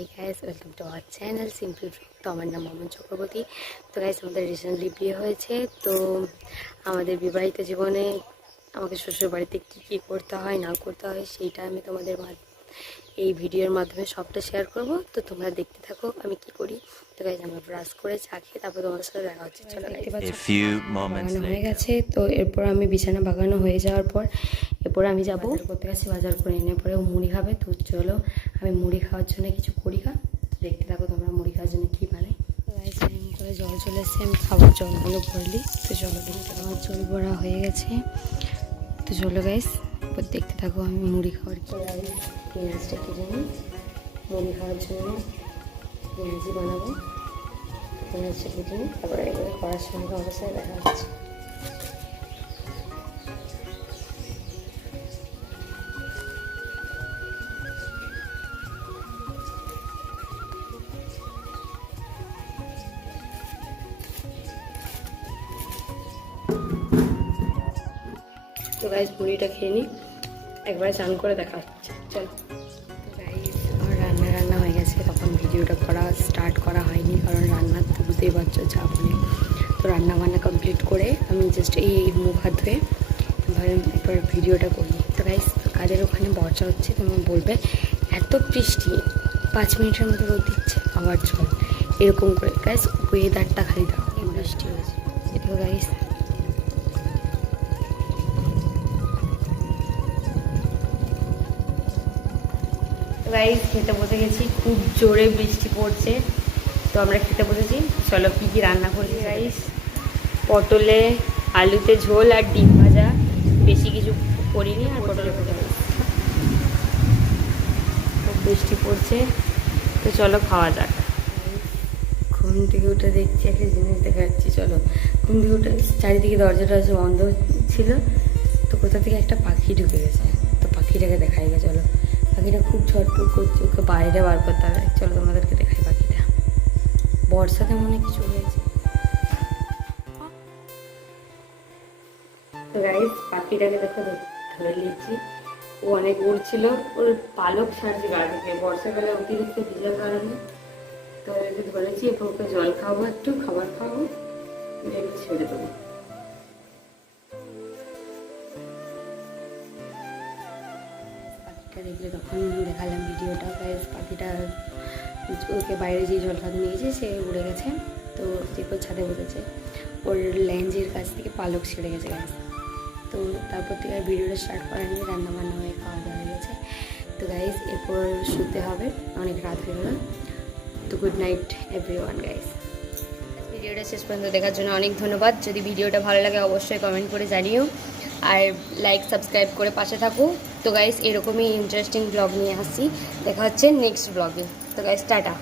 hey guys, welcome to our channel simple blog. তো আমার নাম মামুন চক্রবর্তী। তো গাইস আমাদের রিসেন্টলি বিয়ে হয়েছে। তো আমাদের বিবাহিত জীবনে আমাকে শ্বশুরবাড়িতে কী করতে হয় না করতে হয় সেইটা আমি তোমাদের এই ভিডিওর মাধ্যমে সবটা শেয়ার করব। তো তোমরা দেখতে থাকো আমি কি করি। তো গাইস আমরা ব্রাশ করে চা খেয়ে তারপর তোমাদের সাথে দেখা হচ্ছে। চলো, দেখতে পাচ্ছ বাগানো হয়ে গেছে। তো এরপর আমি বিছানা বাগানো হয়ে যাওয়ার পর এরপর আমি যাবো করতে গেছি, বাজার করে এনে পরে মুড়ি খাবে। তো চলো আমি মুড়ি খাওয়ার জন্য কিছু করি। দেখতে থাকো তোমরা মুড়ি খাওয়ার জন্য কী বানাই। গাইস টাইম করে জল চলে এসছে, আমি খাবার জলগুলো ভরলি। তো চলো দেখতে, আমার জল ভরা হয়ে গেছে। তো চলো গাইস দেখতে থাকো আমি মুড়ি খাওয়ার কি। পেঁয়াজটা কেটে নিই মুড়ি খাওয়ার জন্য, পেঁয়াজি বানাবো। পেঁয়াজটা কেটে নিই, তারপরে এগুলো করার সঙ্গে অবস্থায় দেখা যাচ্ছে। তো গাইস মুড়িটা খেয়ে নিই, একবারে চান করে দেখা হচ্ছে। চলো গাইস আমার রান্না হয়ে গেছে। তখন ভিডিওটা স্টার্ট করা হয়নি, কারণ রান্নার তো বুঝতেই পারছো চাপ নেই। তো রান্না কমপ্লিট করে আমি জাস্ট এই মুখ হাত ধুয়ে ভাবলাম একবার ভিডিওটা করি। তো গাইস কাজের ওখানে বর্ষা হচ্ছে, তোমার বলবে এত বৃষ্টি, 5 মিনিটের মতো রোদ দিচ্ছে আবার জল, এরকম করে গাইস ওয়েদারটা খালি দাও বৃষ্টি হয়েছে। তো গাইস রাইস খেতে বসে গেছি, খুব জোরে বৃষ্টি পড়ছে। তো আমরা খেতে বসেছি। চলো কী কী রান্না করছি। রাইস পটলে আলুতে ঝোল আর ডিম ভাজা, বেশি কিছু করিনি। আর পটলে ভাজা, খুব বৃষ্টি পড়ছে। তো চলো খাওয়া যাক। ঘুম থেকে উঠে দেখছি একটা জিনিস দেখা যাচ্ছি। চলো ঘুম থেকে উঠে চারিদিকে দরজাটা বন্ধ ছিল, তো কোথা থেকে একটা পাখি ঢুকে গেছে। তো পাখিটাকে দেখাই গে। চলো পাখিটা খুব ঝটপট করছে, ওকে বাইরে বার করতে হবে। চলো তোমাদেরকে দেখাই পাখিটা। বর্ষাতে মনে কিছু হয়েছে। তো গাইস পাখিটাকে দেখো ধরে নিয়েছি। ও অনেক উড়ছিল, ওর পালক ছাড়ছে গা থেকে বর্ষাকালে অতিরিক্ত ভিজার কারণে। তো ওকে ধরেছি, এরপর ওকে জল খাওয়াবো, একটু খাবার খাওয়াবো, ছেড়ে দেবো। দেখলে তখন দেখালাম ভিডিওটা। গাইস পাখিটা ওকে বাইরে যে জল খাতে নিয়েছে সে উড়ে গেছে। তো যেরপর ছাদে বসেছে, ওর ল্যাঞ্জের কাছ থেকে পালক ছেড়ে গেছে গাইস। তো তারপর থেকে আর ভিডিওটা স্টার্ট করা নিয়ে রান্নাবান্না হয়ে খাওয়া দাওয়া হয়ে গেছে। তো গাইস এরপর শুতে হবে, অনেক রাত হয়ে গেল। তো গুড নাইট এভরিওয়ান গাইস। ভিডিওটা শেষ পর্যন্ত দেখার জন্য অনেক ধন্যবাদ। যদি ভিডিওটা ভালো লাগে অবশ্যই কমেন্ট করে জানিও, আর লাইক সাবস্ক্রাইব করে পাশে থাকো। তো গাইস এরকমই ইন্টারেস্টিং ব্লগ নিয়ে আসছি। দেখা হচ্ছে নেক্সট ব্লগে। তো গাইস টাটা।